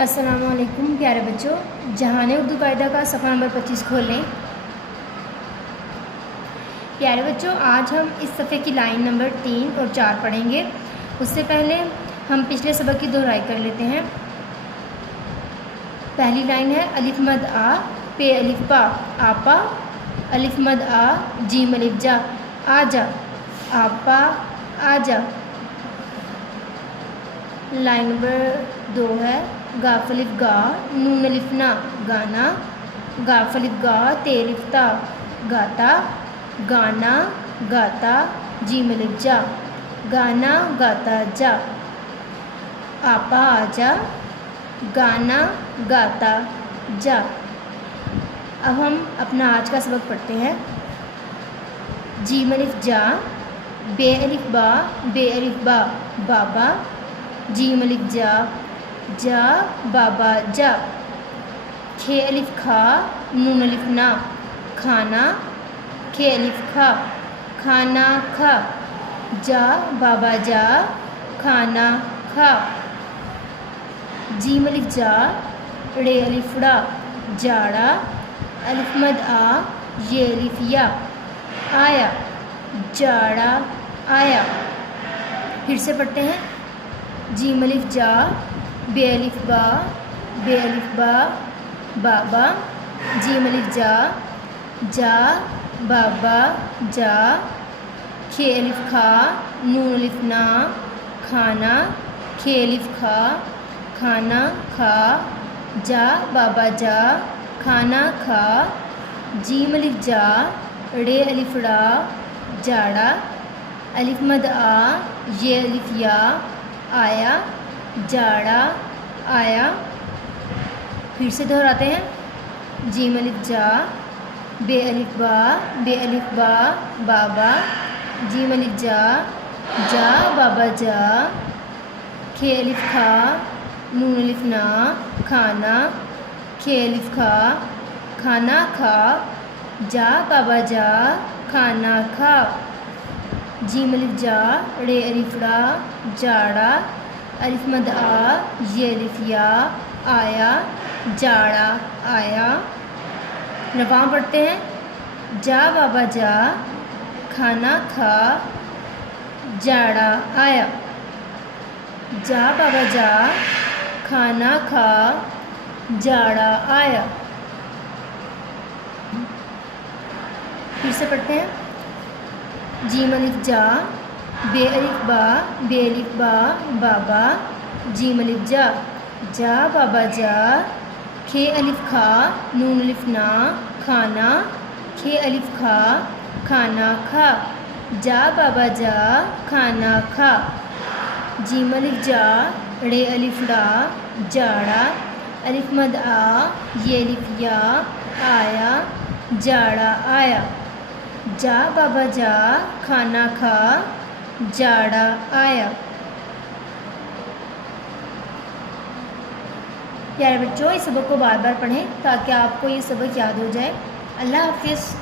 السلام علیکم پیارے بچوں، جہان اردو قاعدہ کا صفحہ نمبر 25 کھول لیں۔ پیارے بچوں، آج ہم اس صفحے کی لائن نمبر 3 اور 4 پڑھیں گے۔ اس سے پہلے ہم پچھلے سبق کی دہرائی کر لیتے ہیں۔ پہلی لائن ہے الف مد آ پے الف با آپا، الف مد آ جیم الف جا آجا آپا آجا۔ لائن نمبر 2 ہے گاف الف گا نون الف نا گانا، گاف الف گا تے الف تا گاتا گانا گاتا، جیم الف جا گانا گاتا جا، آپا آجا گانا گاتا جا۔ اب ہم اپنا آج کا سبق پڑھتے ہیں۔ جیم الف جا بے الف با بے الف با بابا، جیم الف جا جا بابا جا، کھے الف کھا نون الف نا کھانا، کھے الف کھا کھانا کھا، جا بابا جا کھانا کھا، جیم الف جا ڑے الف ڑا جاڑا، الف مد آ یہ الف یا آیا جاڑا آیا۔ پھر سے پڑھتے ہیں۔ جیم الف جا بے الف با بے الف با بابا، جیم الف جا جا بابا جا، کھے الف کھا نون الف نا کھانا، کھے الف کھا کھانا کھا، جا بابا جا کھانا کھا، جیم الف جا ڑے الف ڑا جاڑا، الف مد آ یہ الف یا آیا جاڑا آیا۔ پھر سے دہراتے ہیں۔ جیم الف جا بے الف با بے الف با بابا، جیم الف جا جا بابا جا، کھے الف کھا نون الف نا کھانا، کھے الف کھا کھانا کھا، جا بابا جا کھانا کھا، جیم الف جا ڑے الف ڑا جاڑا، الف مد آ یہ الف یا آیا جاڑا آیا۔ رواں پڑھتے ہیں۔ جا بابا جا کھانا کھا جاڑا آیا، جا بابا جا کھانا کھا جاڑا آیا۔ پھر سے پڑھتے ہیں۔ جیم الف جا بے الف با بے الف با بابا، جیم الف جا جا بابا جا، کھے الف کھا نون الف نا کھانا، کھے الف کھا کھانا کھا، جا بابا جا کھانا کھا، جیم الف جا ڑے الف ڑا جاڑا، الف مد آ یہ الف یا آیا جاڑا آیا، جا بابا جا کھانا کھا جاڑا آیا۔ پیارے بچوں، اس سبق کو بار بار پڑھیں تاکہ آپ کو یہ سبق یاد ہو جائے۔ اللہ حافظ۔